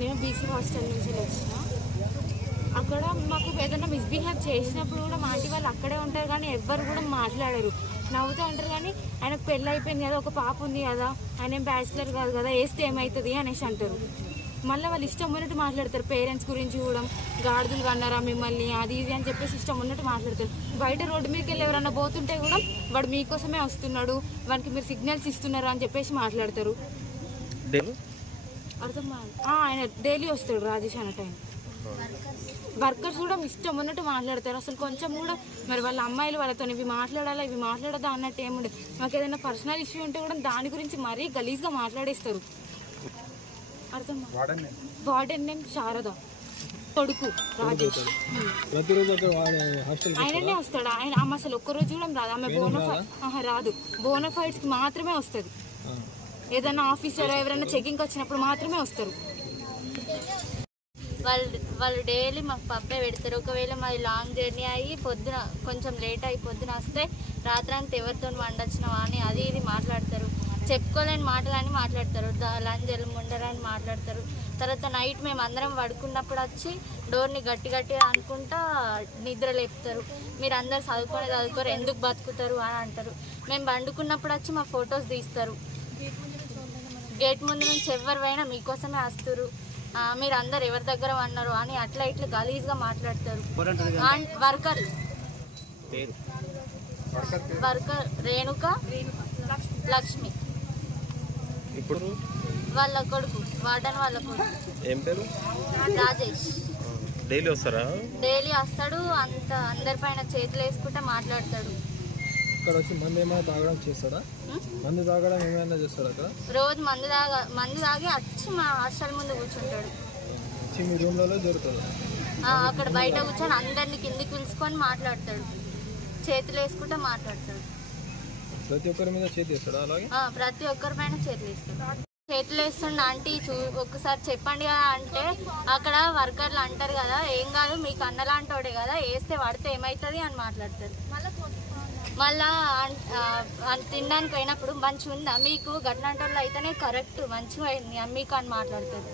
నేను BC hostel నుంచి వచ్చిన. అక్కడ మాకు ఏదైనా మిస్బిహేవ్ చేసినప్పుడు కూడా మా ఆంటీ వాళ్ళు అక్కడే ఉంటారు కానీ ఎవ్వరు కూడా మాట్లాడరు, నవ్వుతూ ఉంటారు. కానీ ఆయనకు పెళ్ళి అయిపోయింది కదా, ఒక పాప ఉంది కదా, ఆయన ఏం బ్యాచిలర్ కాదు కదా, వేస్తే ఏమవుతుంది అనేసి అంటారు. మళ్ళీ వాళ్ళు ఇష్టం ఉన్నట్టు మాట్లాడతారు. పేరెంట్స్ గురించి కూడా గాడిదలు కన్నారా మిమ్మల్ని అది ఇది అని చెప్పేసి ఇష్టం ఉన్నట్టు మాట్లాడతారు. బయట రోడ్డు మీదకి వెళ్ళి ఎవరన్నా పోతుంటే కూడా వాడు మీకోసమే వస్తున్నాడు, వానికి మీరు సిగ్నల్స్ ఇస్తున్నారు అని చెప్పేసి మాట్లాడతారు. అర్థం ఆయన డైలీ వస్తాడు రాజేష్ అన్న టైం. వర్కర్స్ కూడా ఇష్టం ఉన్నట్టు మాట్లాడతారు. అసలు కొంచెం కూడా మరి వాళ్ళ అమ్మాయిలు వాళ్ళతో ఇవి మాట్లాడాలా ఇవి మాట్లాడదా అన్నట్టు ఏముండదు. మాకు ఏదైనా పర్సనల్ ఇష్యూ ఉంటే కూడా దాని గురించి మరీ గలీజ్గా మాట్లాడేస్తారు. అర్థం వార్డెన్ నేమ్ శారద, కొడుకు రాజేష్. ఆయననే వస్తాడు. ఆయన అమ్మ అసలు ఒక్కరోజు కూడా రాదు. ఆమె రాదు, బోనఫైడ్స్కి మాత్రమే వస్తుంది. ఏదైనా ఆఫీసర్ ఎవరైనా చెకింగ్కి వచ్చినప్పుడు మాత్రమే వస్తారు. వాళ్ళు డైలీ మాకు పప్పే పెడతారు. ఒకవేళ మాది లాంగ్ జర్నీ అయ్యి పొద్దున కొంచెం లేట్ అయ్యి పొద్దున వస్తే రాత్రంతా ఎవరితో వండొచ్చినావా అని అది ఇది మాట్లాడతారు. చెప్పుకోలేని మాటలని మాట్లాడతారు. లంజలు ముండరని మాట్లాడతారు. తర్వాత నైట్ మేము అందరం పడుకున్నప్పుడు వచ్చి డోర్ని గట్టి గట్టిగా అనుకుంటా నిద్ర లేపుతారు. మీరు అందరు చదువుకోరు, ఎందుకు బతుకుతారు అని అంటారు. మేము పండుకున్నప్పుడు వచ్చి మా ఫొటోస్ తీస్తారు. గేట్ ముందు నుంచి ఎవరివైనా మీకోసమే వస్తారు, మీరు అందరు ఎవరి దగ్గర అన్నారు అని అట్లా ఇట్లా గలీజ్గా మాట్లాడతారు. వర్కర్ రేణుక లక్ష్మి, ఇప్పుడు వాళ్ళ కొడుకు వార్డన్ వాళ్ళ కొడుకు రాజేష్. డైలీ వస్తారా? డైలీ వస్తాడు. అందరిపైన చేతులు వేసుకుంటే మాట్లాడతాడు. అక్కడ వచ్చి మందు ఏమైనా తాగడం చేస్తాడా? మందు తాగడం ఏమైనా చేస్తాడు అక్కడ? రోజు మందు తాగి వచ్చి మా హాస్టల్ ముందు కూర్చుంటాడు. మీ రూమ్లలో దొరుకుతుంది. అక్కడ బయట కూర్చొని అందరిని కిందికి పిలుచుకొని మాట్లాడతాడు. చేతులు వేసుకుంటే మాట్లాడతాడు. ప్రతి ఒక్కరి మీద చేతి వేస్తాడు. అలాగే ప్రతి ఒక్కరి పైన చేతులు వేస్తాడు. చేతులు వేస్తుండ ఆంటీ ఒక్కసారి చెప్పండి కదా అంటే అక్కడ వర్కర్లు అంటారు కదా, ఏం కాదు మీకు అన్నలాంటోడే కదా, వేస్తే పడితే ఏమవుతుంది అని మాట్లాడతారు. మళ్ళా తినడానికి పోయినప్పుడు మంచిగా ఉందా మీకు, గట్లాంటి వాళ్ళు అయితేనే కరెక్ట్ మంచిగా అయింది మీకు అని మాట్లాడతారు.